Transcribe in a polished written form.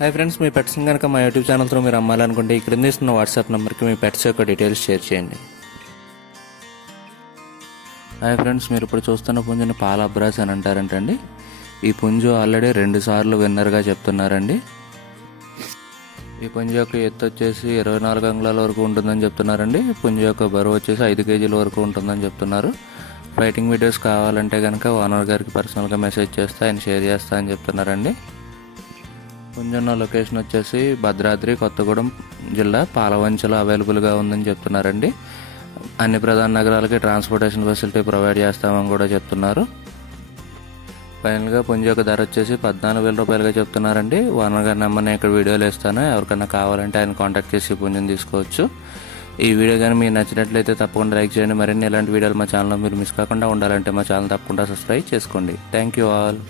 Hi friends, మీ పెట్స్ని కనుక మా YouTube ఛానల్తో మీరు అమ్మాలనుకుంటే ఈ క్రింద ఇస్తున్న వాట్సాప్ నెంబర్కి మీ పెట్స్ యొక్క డీటెయిల్స్ షేర్ చేయండి. హాయ్ ఫ్రెండ్స్, మీరు ఇప్పుడు చూస్తున్న పుంజుని పాల అబ్రాస్ అని అంటారంటండి. ఈ పుంజు ఆల్రెడీ 2 సార్లు విన్నర్గా చెప్తున్నారండి. ఈ పుంజు యొక్క ఎత్తు వచ్చేసి 24 అంగుళాల వరకు ఉంటుందని చెప్తున్నారండి. పుంజు యొక్క బరువు వచ్చేసి 5 కేజీల వరకు ఉంటుందని చెప్తున్నారు. ఫైటింగ్ వీడియోస్ కావాలంటే కనుక ఓనర్ గారికి పర్సనల్గా మెసేజ్ చేస్తే ఆయన షేర్ చేస్తా అని చెప్తున్నారండి. పుంజున్న లొకేషన్ వచ్చేసి భద్రాద్రి కొత్తగూడెం జిల్లా పాలవంచలో అవైలబుల్గా ఉందని చెప్తున్నారండి. అన్ని ప్రధాన నగరాలకి ట్రాన్స్పోర్టేషన్ ఫెసిలిటీ ప్రొవైడ్ చేస్తామని కూడా చెప్తున్నారు. ఫైనల్గా పుంజు యొక్క ధర వచ్చేసి 14,000 రూపాయలుగా చెప్తున్నారండి. ఓనర్ గారి నెంబర్ని ఇక్కడ వీడియోలో ఇస్తాను. ఎవరికైనా కావాలంటే ఆయన కాంటాక్ట్ చేసి పుంజుని తీసుకోవచ్చు. ఈ వీడియో కానీ మీకు నచ్చినట్లయితే తప్పకుండా లైక్ చేయండి. మరిన్ని ఇలాంటి వీడియోలు మా ఛానల్లో మీరు మిస్ కాకుండా ఉండాలంటే మా ఛానల్ తప్పకుండా సబ్స్క్రైబ్ చేసుకోండి. Thank you all.